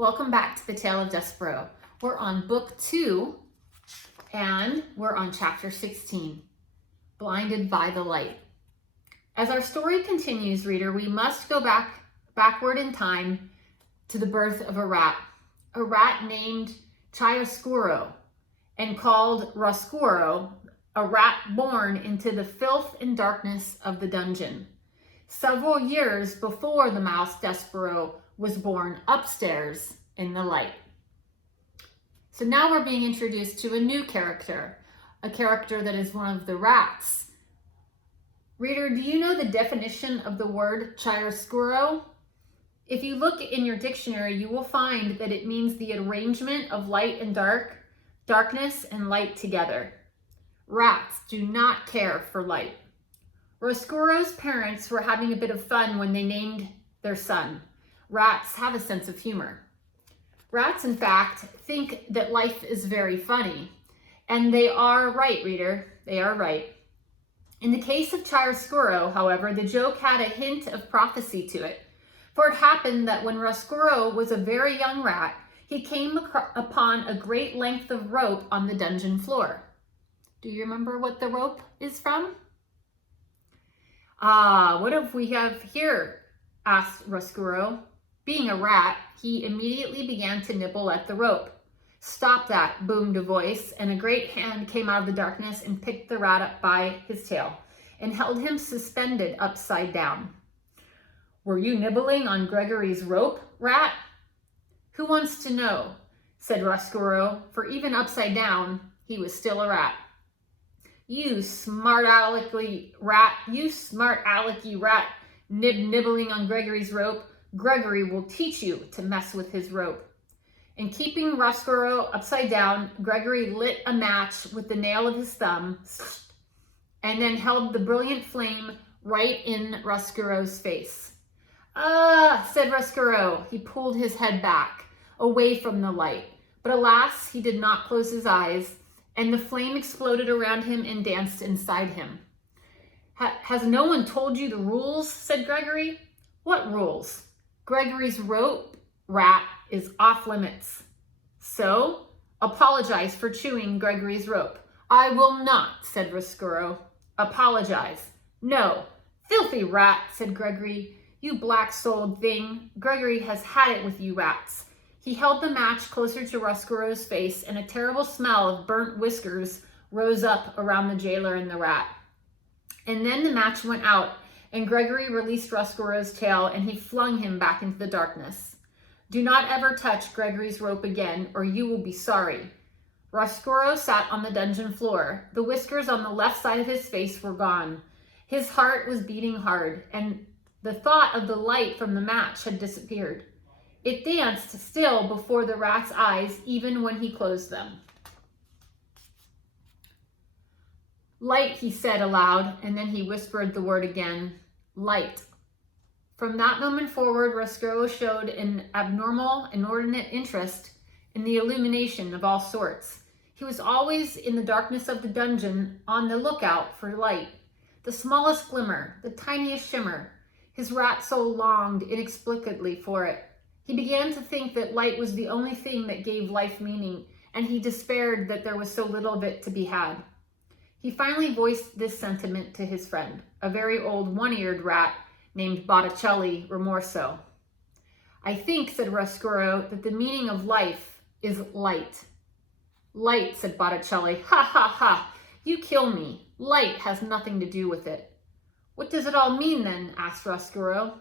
Welcome back to the Tale of Despereaux. We're on book 2 and we're on chapter 16, Blinded by the Light. As our story continues, reader, we must go backward in time to the birth of a rat named Chiaroscuro and called Roscuro, a rat born into the filth and darkness of the dungeon. Several years before the mouse Despereaux was born upstairs in the light. So now we're being introduced to a new character, a character that is one of the rats. Reader, do you know the definition of the word chiaroscuro? If you look in your dictionary, you will find that it means the arrangement of light and darkness and light together. Rats do not care for light. Roscuro's parents were having a bit of fun when they named their son. Rats have a sense of humor. Rats, in fact, think that life is very funny. And they are right, reader. They are right. In the case of Chiaroscuro, however, the joke had a hint of prophecy to it. For it happened that when Roscuro was a very young rat, he came upon a great length of rope on the dungeon floor. Do you remember what the rope is from? What do we have here? Asked Roscuro. Being a rat, he immediately began to nibble at the rope. Stop that, boomed a voice, and a great hand came out of the darkness and picked the rat up by his tail and held him suspended upside down. Were you nibbling on Gregory's rope, rat? Who wants to know? Said Roscuro, for even upside down, he was still a rat. You smart alecky rat, nibbling on Gregory's rope. Gregory will teach you to mess with his rope. And keeping Roscuro upside down, Gregory lit a match with the nail of his thumb and then held the brilliant flame right in Roscuro's face. Said Roscuro. He pulled his head back, away from the light. But alas, he did not close his eyes, and the flame exploded around him and danced inside him. Has no one told you the rules? Said Gregory. What rules? Gregory's rope, rat, is off limits. So, apologize for chewing Gregory's rope. I will not, said Roscuro. Apologize. No. Filthy rat, said Gregory. You black-souled thing. Gregory has had it with you rats. He held the match closer to Roscuro's face, and a terrible smell of burnt whiskers rose up around the jailer and the rat. And then the match went out, and Gregory released Roscuro's tail, and he flung him back into the darkness. Do not ever touch Gregory's rope again, or you will be sorry. Roscuro sat on the dungeon floor. The whiskers on the left side of his face were gone. His heart was beating hard, and the thought of the light from the match had disappeared. It danced still before the rat's eyes, even when he closed them. Light, he said aloud, and then he whispered the word again. Light. From that moment forward, Roscuro showed an abnormal, inordinate interest in the illumination of all sorts. He was always in the darkness of the dungeon on the lookout for light. The smallest glimmer, the tiniest shimmer. His rat soul longed inexplicably for it. He began to think that light was the only thing that gave life meaning, and he despaired that there was so little of it to be had. He finally voiced this sentiment to his friend, a very old one-eared rat named Botticelli Rimorso. I think, said Roscuro, that the meaning of life is light. Light, said Botticelli. Ha ha ha, you kill me. Light has nothing to do with it. What does it all mean then? Asked Roscuro.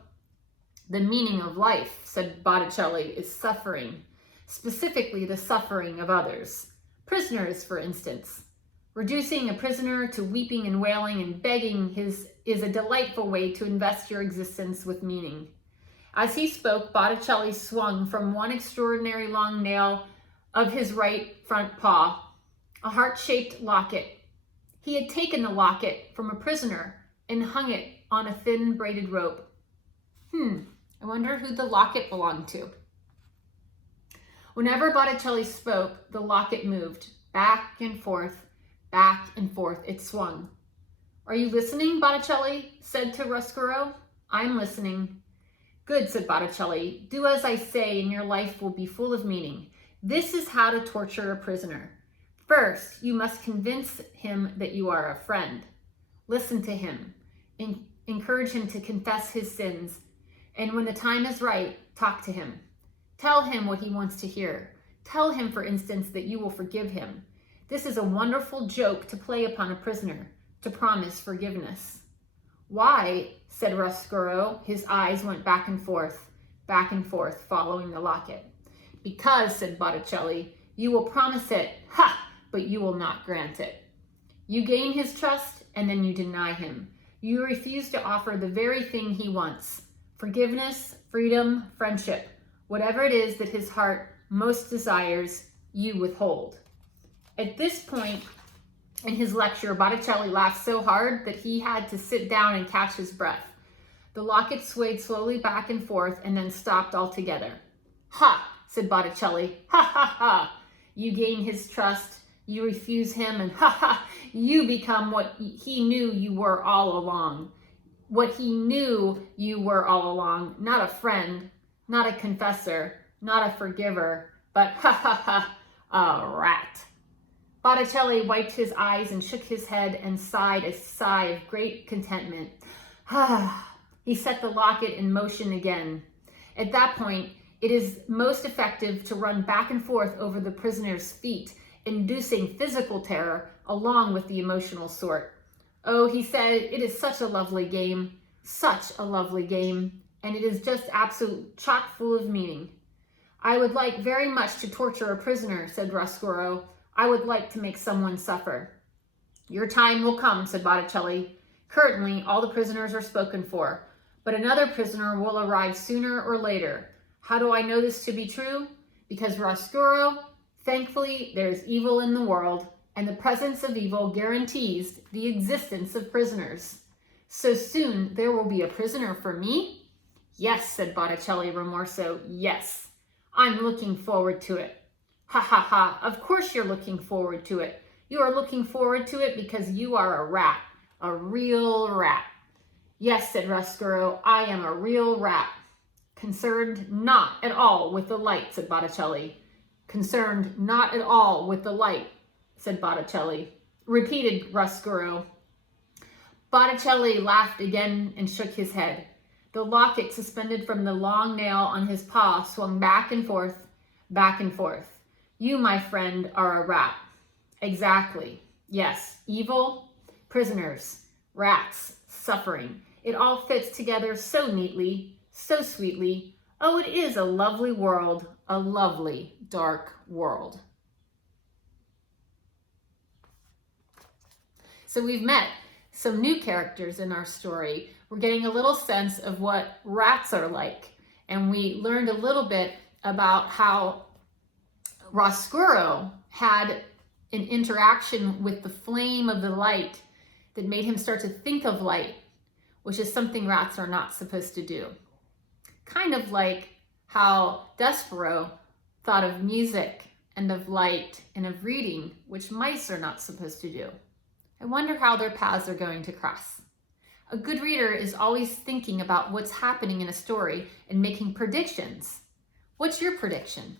The meaning of life, said Botticelli, is suffering, specifically the suffering of others. Prisoners, for instance. Reducing a prisoner to weeping and wailing and begging is a delightful way to invest your existence with meaning. As he spoke, Botticelli swung from one extraordinary long nail of his right front paw a heart-shaped locket. He had taken the locket from a prisoner and hung it on a thin braided rope. I wonder who the locket belonged to. Whenever Botticelli spoke, the locket moved back and forth. It swung. Are you listening? Botticelli said to Roscuro. I'm listening. Good, said Botticelli. Do as I say and your life will be full of meaning. This is how to torture a prisoner. First, you must convince him that you are a friend. Listen to him. Encourage him to confess his sins. And when the time is right, talk to him. Tell him what he wants to hear. Tell him, for instance, that you will forgive him. This is a wonderful joke to play upon a prisoner, to promise forgiveness. Why, said Roscoe, his eyes went back and forth, following the locket. Because, said Botticelli, you will promise it, but you will not grant it. You gain his trust, and then you deny him. You refuse to offer the very thing he wants, forgiveness, freedom, friendship. Whatever it is that his heart most desires, you withhold. At this point in his lecture, Botticelli laughed so hard that he had to sit down and catch his breath. The locket swayed slowly back and forth and then stopped altogether. Ha, said Botticelli. Ha, ha, ha. You gain his trust, you refuse him, and ha, ha, you become what he knew you were all along. What he knew you were all along, not a friend, not a confessor, not a forgiver, but ha, ha, ha, a rat. Botticelli wiped his eyes and shook his head and sighed a sigh of great contentment. He set the locket in motion again. At that point, it is most effective to run back and forth over the prisoner's feet, inducing physical terror along with the emotional sort. Oh, he said, it is such a lovely game, and it is just absolute chock full of meaning. I would like very much to torture a prisoner, said Roscoe. I would like to make someone suffer. Your time will come, said Botticelli. Currently, all the prisoners are spoken for, but another prisoner will arrive sooner or later. How do I know this to be true? Because Roscoe, thankfully, there's evil in the world, and the presence of evil guarantees the existence of prisoners. So soon there will be a prisoner for me? Yes, said Botticelli remorso. Yes, I'm looking forward to it. Ha ha ha, of course you're looking forward to it. You are looking forward to it because you are a rat, a real rat. Yes, said Roscoe, I am a real rat. Concerned not at all with the light, said Botticelli. Concerned not at all with the light, said Botticelli. Repeated Roscoe. Botticelli laughed again and shook his head. The locket suspended from the long nail on his paw swung back and forth, back and forth. You, my friend, are a rat. Exactly. Yes, evil, prisoners, rats, suffering. It all fits together so neatly, so sweetly. Oh, it is a lovely world, a lovely dark world. So we've met some new characters in our story. We're getting a little sense of what rats are like. And we learned a little bit about how Roscoe had an interaction with the flame of the light that made him start to think of light, which is something rats are not supposed to do. Kind of like how Despereaux thought of music and of light and of reading, which mice are not supposed to do. I wonder how their paths are going to cross. A good reader is always thinking about what's happening in a story and making predictions. What's your prediction?